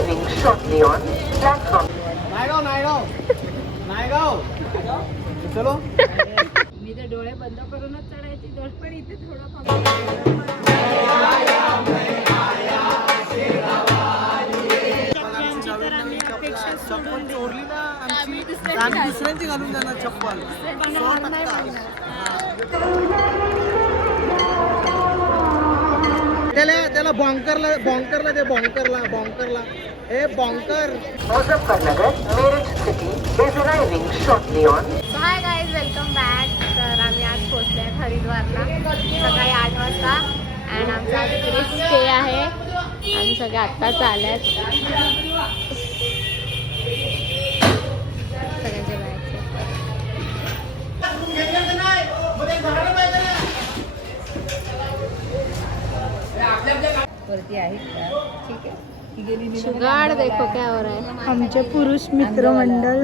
arriving shortly on platform. चलो. मी तर डोळे बंद करूनच चढायची दोष पण इथे थोडं चप्पल चोरली ना आम्ही दुसऱ्यांची घालून जाणार चप्पल. त्याला बॉन्करला दे बॉन्करला ए बॉन्कर. Muzaffarnagar, Meerut city is arriving shortly on. Hi guys, welcome back. तर आम्ही आज पोहोचले आहेत हरिद्वारला सकाळी 8 वाजता. अँड आमचा आज इकडे स्टे आहे. आम्ही सगळे आत्ताच आले आहेत. सगळ्यांचे बॅग्स वरती आहे ठीक आहे. शुगाड़ देखो क्या हो रहा है. आमचे पुरुष मित्रमंडळ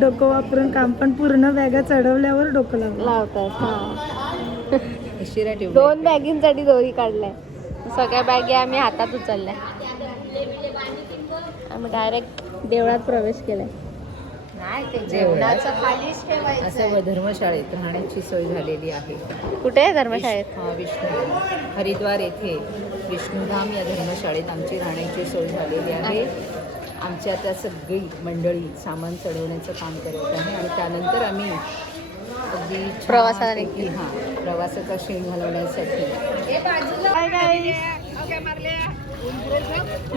डोकं वापरून काम पण पूर्ण बॅगा चढवल्यावर डोकं लावतात. हा, शिरा ठेवू. 2 बॅगींसाठी दोरी काढल्या. सगळ्या बॅगी आम्ही हातात उचलल्या. आम्ही डायरेक्ट देवळात प्रवेश केलाय. नाही ते जेवणाचं खालीच ठेवायचं. असं धर्मशाळेत राहण्याची सोय झालेली आहे. कुठे आहे धर्मशाळेत? विष्णू हरिद्वार येथे विष्णुधाम या धर्मशाळेत आमची राहण्याची सोय झालेली आहे. आमची आता सगळी मंडळी सामान चढवण्याचं काम करत आहे आणि त्यानंतर आम्ही अगदी प्रवासाला प्रवासाचा शेण घालवण्यासाठी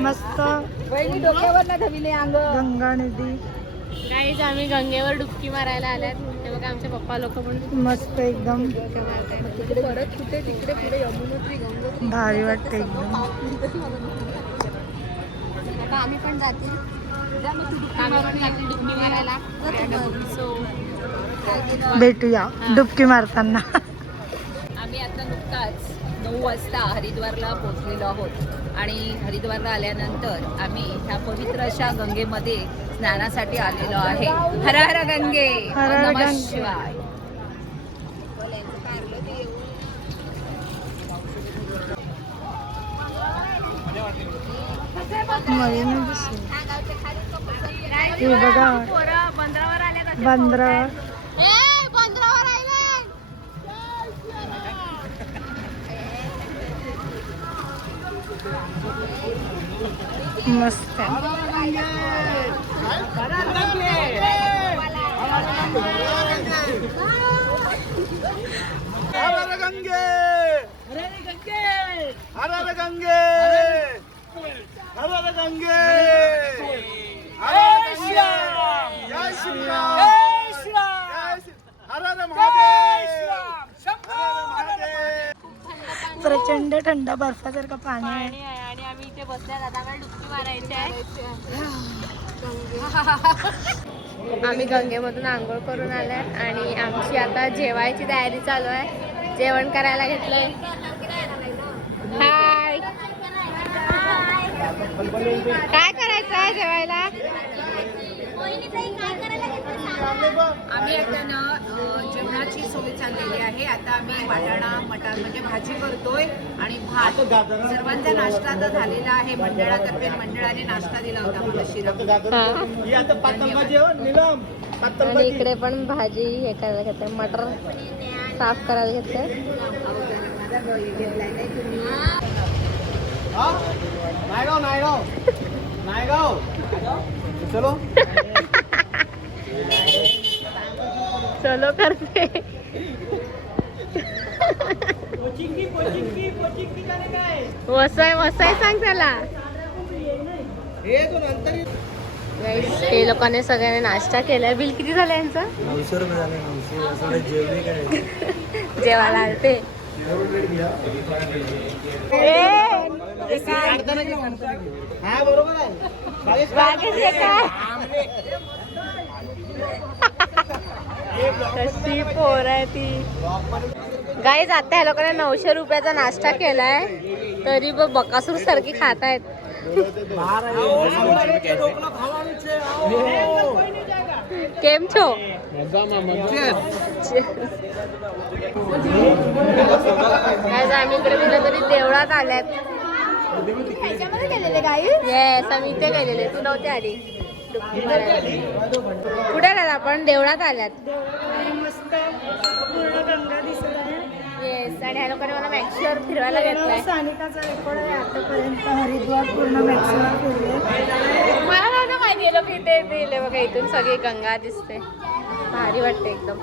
मस्त डोक्यावर धविले अंग. गंगा नदी गाईज, आम्ही गंगेवर डुबकी मारायला आल्यात. ते बघा आमचे पप्पा लोक पण मस्त एकदम तिकडे परत कुठे तिकडे पुढे यमुनोत्री गंगोत्री भारी वाटते एकदम. आता आम्ही पण जातील डुबकी मारायला. भेटूया डुबकी मारताना. आम्ही आता नुकताच 9 वाजता हरिद्वारला पोहोचलेलो आहोत आणि हरिद्वारला आल्यानंतर आम्ही ह्या पवित्र अशा गंगेमध्ये स्नानासाठी आलेलो आहे. हर हर गंगे, हर हर नमः गंगे. शिवाय. मळीने दिसली. हे बघा बंदरावर आल्यात. बंदरावर बंदरावर आले. मस्त प्रचंड थंड बर्फासारखं पाणी आहे. आणि आम्ही इथे बसल्यात. आता आम्हाला डुबकी मारायची आहे. आम्ही गंगेमधून आंघोळ करून आल्यात आणि आमची आता जेवायची तयारी चालू आहे. जेवण करायला घेतलंय. हाय, काय करायचं आहे जेवायला? आम्ही आता ना जेवणाची सोय चाललेली आहे. आता आम्ही वाटाणा मटार म्हणजे भाजी करतोय आणि भात. सर्वांचा नाश्ता आता झालेला आहे. मंडळातर्फे मंडळाने नाश्ता दिला होता मला शिरा. आणि इकडे पण भाजी हे करायला घेते. मटर साफ करायला घेते. नायगाव चलो. चलो करते. वसाय सांग त्याला. हे लोकांनी सगळ्यांनी नाश्ता केलाय. बिल किती झालं यांचं? 900 रुपये झाले. 900 जेवले काय जेवायला आलते. हा बरोबर आहे. कशी पोर आहे ती. गाईज, आता ह्या लोकांना 900 रुपयाचा नाश्ता केलाय तरी बकासूर सारखी खात आहेत. केम छो? आम्ही इकडे कुठेतरी देवळात आल्यात. ह्याच्यामध्ये गेलेले गाई येस आम्ही इथे गेलेले तू नव्हते आली कुठे आलात आपण देवळात आल्यात मस्त पूर्ण गंगा दिसत आहे. येस आणि ह्या लोकांनी मला मॅक्सवर फिरवायला घेतलाय सानिकाचा रेकॉर्ड आहे आतापर्यंत हरिद्वार पूर्ण मॅक्सिमम फिरले. मला नव्हतं माहिती लोक इथे दिले बघा इथून सगळी गंगा दिसते भारी वाटते एकदम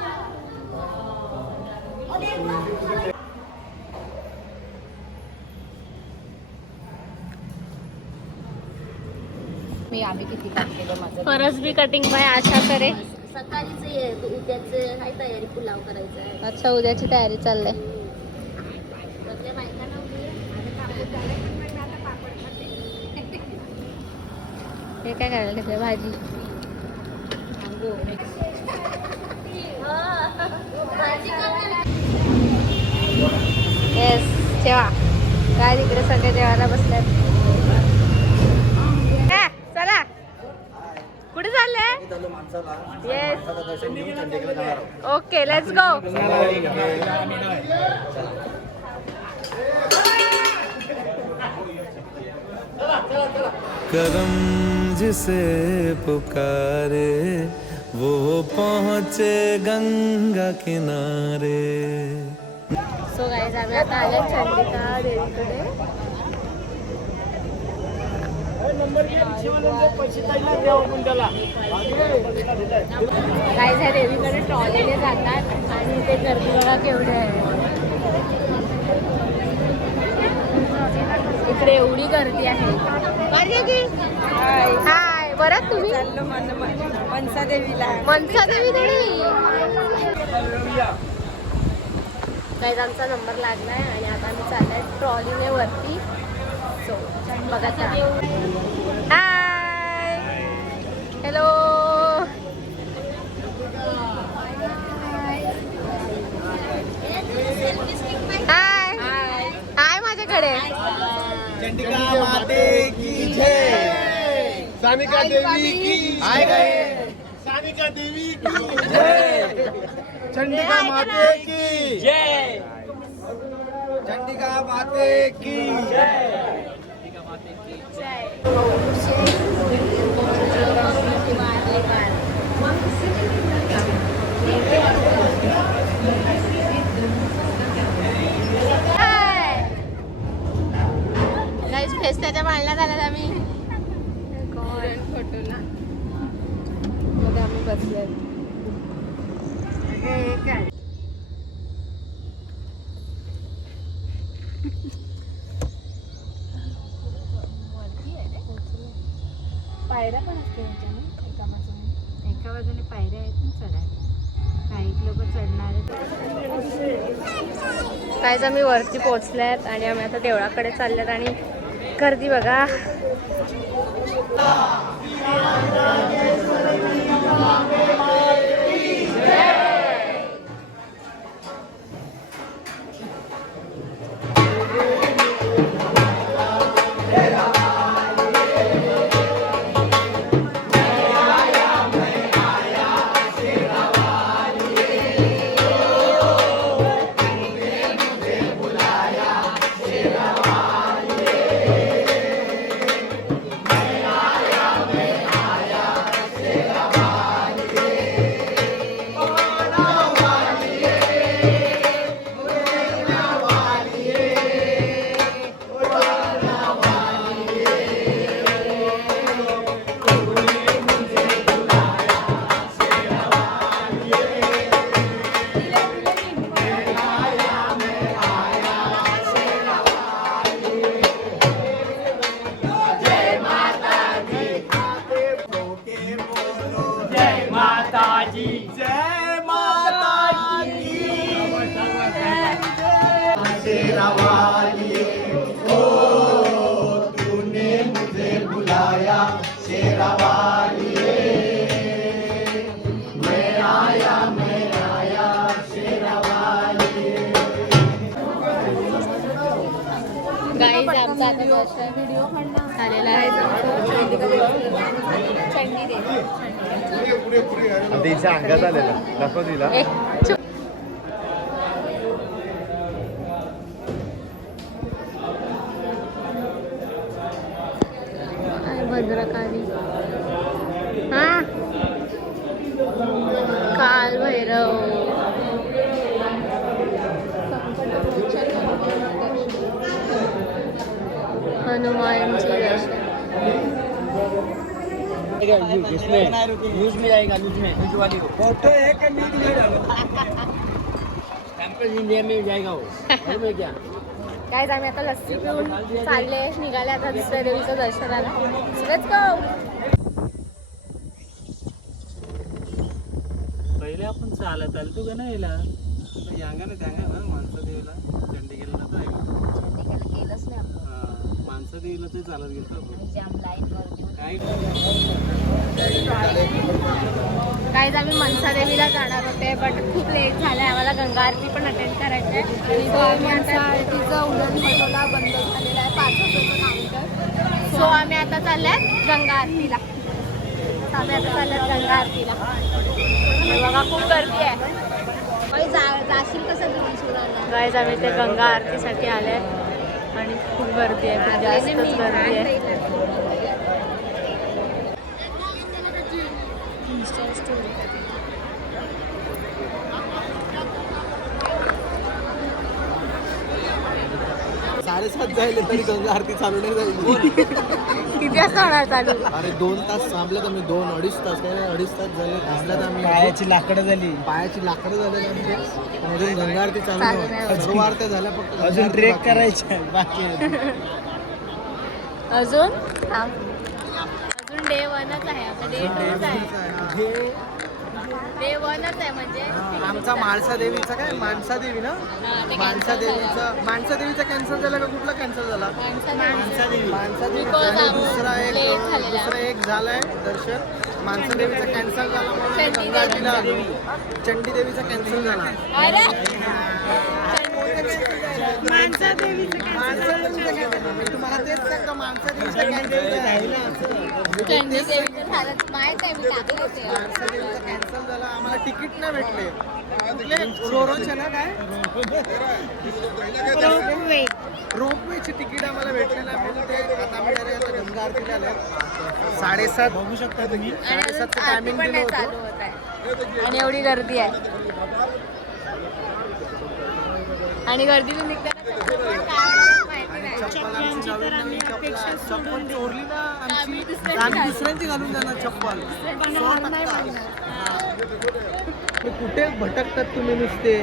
मी आम्ही किती काम केलं माझं परस बी कटिंग बाय आशा करे सकाळीच ये उद्याच काय तयारी पुलाव करायचा आहे अच्छा उद्याची तयारी चाललंय सगळ्या बायकांना हे काय करायला घेतलं भाजी येस जेवा काय तिकडे सगळे जेवायला बसल्यात चला कुठे चालले येस ओके लेट्स गो करम जिसे पुकारे वो पहुँचे गंगा किनारे. सो गाईज आम्ही आता आले चंडिका देवीकडे गाईज ह्या देवीकडे ट्रॉलीने जातात आणि ते गर्दी बघा केवढे आहे इकडे एवढी गर्दी आहे हाय बरं तुम्ही मनसा देवीला मनसा देवीकडे गाईज आमचा नंबर लागलाय आणि आता आम्ही चाललाय ट्रॉलीने वरती सो बघा हाय हॅलो हाय हाय माझ्याकडे चंडिका माते की जय. सानिका देवी की जय. सानिका देवी की जय. चंडिका माते की जय. चंडिका माते की जय. फेस्ट्याच्या पाळण्यात आल्यात आम्ही फोटोला मध्ये आम्ही बसले पायऱ्या पण असते एका बाजूने पायऱ्या आहेत ना चढायला काही लोक चढणार काहीच आम्ही वरती पोहोचल्यात आणि आम्ही आता देवळाकडे चालल्यात आणि गर्दी बघा गाईज आमचा आता दर्शन व्हिडिओ झालेला आहे चंडी देवी तिच्या अंगात आलेला दाखव तिला भद्रकाली हा काल भैरव हनुमानची दर्शन न्यूज में जाएगा न्यूज वाली फोटो है कि न्यूज में इंडिया में जाएगा वो में क्या काय आम्ही आता लस्सी पिऊन चालले निघाले आता दुसऱ्या देवीचं दर्शनाला. Let's go. पहिले आपण चालत आलतो का नाही याला यांगा ना त्यांगा ना माणसं देवीला चंडीगडला नव्हतं आहे का केलंच नाही आपण. माणसं देवीला ते चालत गेलो जाम लाईन वरती काय काहीच आम्ही मनसा देवीला जाणार होते बट खूप लेट झालाय आम्हाला गंगा आरती पण अटेंड करायची आहे. मनसा आरतीचं उडण खटोला बंद झालेला आहे 5 वाजताचं काउंटर. सो आम्ही आता चाललोय गंगा आरतीला. गंगा आरतीला बघा खूप गर्दी आहे. जाशील कसं गणेशपुराला? गाईज आम्ही ते गंगा आरतीसाठी आले आणि खूप गर्दी आहे. खूप जास्तच गर्दी आहे. साडेसात जायले तरी गंगा आरती चालू नाही जाईल. किती वाजता होणार चालू? अरे 2 तास थांबलं आम्ही 2-2.5 तास काय 2.5 तास झाले थांबल्यात आम्ही. पायाची लाकडं झाली झाले आमचे अजून गंगा आरती चालू नाही. सर्व आरत्या झाल्या फक्त अजून ट्रेक करायचे बाकी अजून डे 1च आहे. आता डे 2च आहे. डे 1च आहे म्हणजे आमचा माणसा देवीचा काय माणसा देवी ना माणसा देवीचा कॅन्सल झाला का कुठला कॅन्सल झाला? माणसा देवी दुसरा एक झालाय दर्शन. माणसा देवीचा कॅन्सल झाला म्हणून गंगाआरतीला आलो. चंडी देवीचा कॅन्सल झाला. माणसा देवीचं मी तुम्हाला तेच सांगतो माणसा देवीचा कॅन्सल झाला. आम्हाला तिकीट नाही भेटले. रोरोचे ना काय रोपवेची तिकीट आम्हाला भेटले नाही म्हणून ते आता आम्ही डायरेक्ट आता गंगा आरतीला आले. 7:30 बघू शकता तुम्ही. 7:30 टायमिंग दिलं होतं आणि एवढी गर्दी आहे. आणि गर्दीतून निघताना चप्पल चोरली ना आमची. आम्ही दुसऱ्यांची घालून जाणार चप्पल. कुठे भटकतात तुम्ही नुसते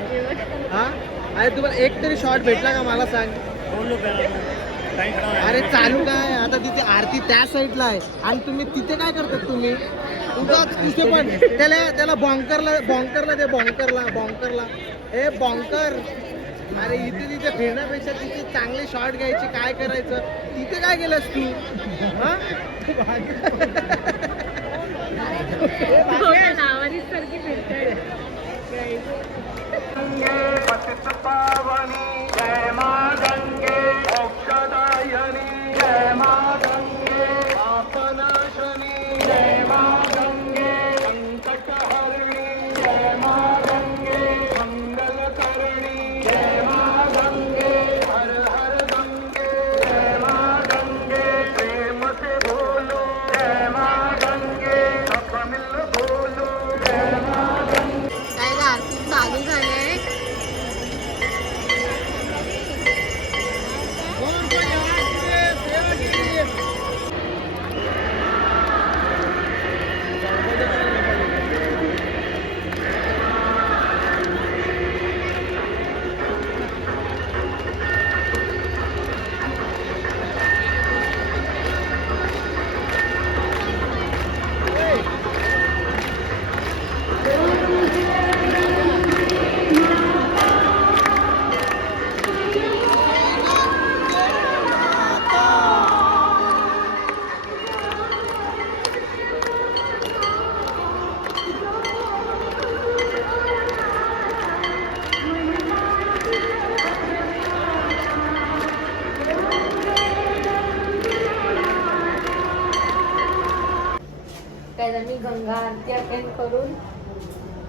हा? अरे तुम्हाला एक तरी शॉट भेटला का मला सांग. अरे चालू काय आता तिथे आरती त्या साईडला आहे आणि तुम्ही तिथे काय करतात तुम्ही उगाच तिथे पण त्याला बॉन्करला दे बॉन्करला ए बॉन्कर. अरे इथे तिथे फिरण्यापेक्षा तिथे चांगले शॉट घ्यायचे. काय करायचं तिथे काय केलंस तू हा? जय मां गंगे मोक्षदायिनी जय मां गंगे पापनाशनी जय मां गंगे संकटहरणी जय मां गंगे मंगलकरणी जय मां गंगे हर हर गंगे जय मां गंगे प्रेम से बोलो जय मां गंगे सब मिल बोलो जय मां गंगे. काय आरती चालू झाले. मी गंगा आरती अटेंड करून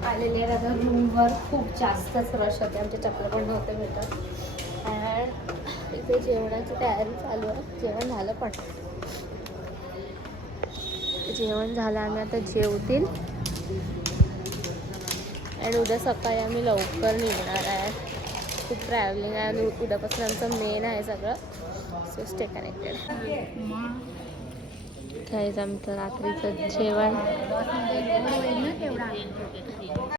आलेले आहे. आता रूमवर खूप जास्तच रश होते. आमचे चक्र पण नव्हते भेटत. अँड इथे जेवणाची तयारी चालू आहे. जेवण झालं पण जेवण झालं, आम्ही आता जेवतील आणि उद्या सकाळी आम्ही लवकर निघणार आहे. खूप ट्रॅव्हलिंग आहे आणि उद्यापासून आमचं मेन आहे सगळं. So stay connected. काहीच आमचं रात्रीचं जेवण